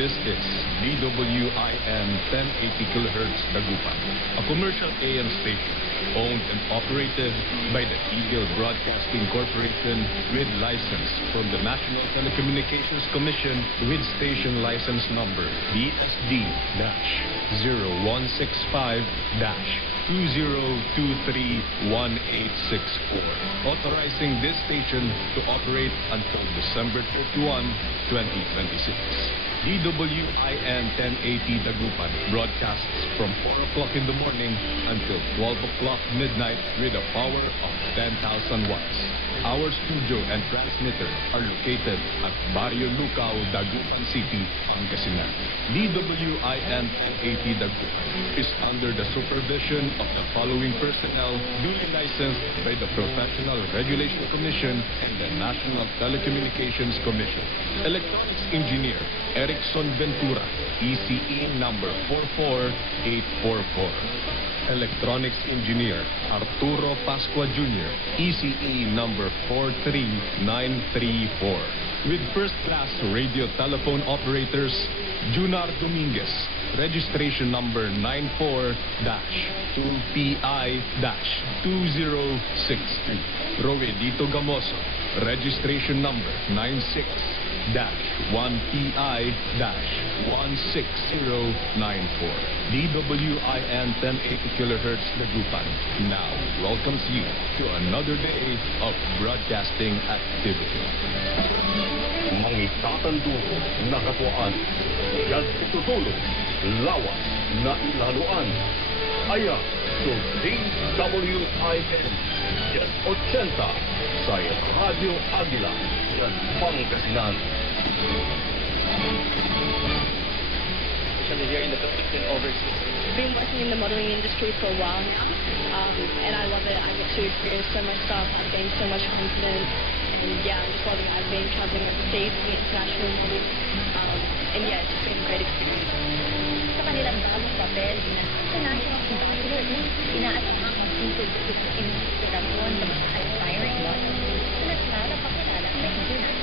This is DWIN 1080 kHz Dagupan, a commercial AM station owned and operated by the Eagle Broadcasting Corporation with license from the National Telecommunications Commission with station license number BSD-0165-20231864, authorizing this station to operate until December 31, 2026. DWIN 1080 Dagupan broadcasts from 4 o'clock in the morning until 12 o'clock midnight with a power of 10,000 watts. Our studio and transmitter are located at Barrio Lucao, Dagupan City, Pangasinan. DWIN 1080 Dagupan is under the supervision of the following personnel duly licensed by the Professional Regulation Commission and the National Telecommunications Commission. Electronics Engineer Erickson Ventura, ECE number 44844. Electronics Engineer Arturo Pascua Jr., ECE number 43934. With first-class radio telephone operators, Junar Dominguez, registration number 94-2PI-2063. Roedito Gamoso, registration number 96-1PI-16094. DWIN 1080 kHz Dagupan now welcomes you to another day of broadcasting activity. Mangitatanduro, nakatuan, yan itutulong, lawas na ilaluan. Aya, to DWIN, yan 80, sa Radio Agila, yan Pangasinan. Here in the Philippines and overseas. Been working in the modeling industry for a while now, and I love it. I get to experience so much stuff. I've gained so much confidence, and yeah, I'm just loving it. I've been traveling overseas, doing international modeling, and yeah, it's just been a great experience. Sa kanilang bagong papel sa National Theater, inaasahang magtutulong sa inspirasyon sa mga aspiring models na naglalapakilala ang Nigerian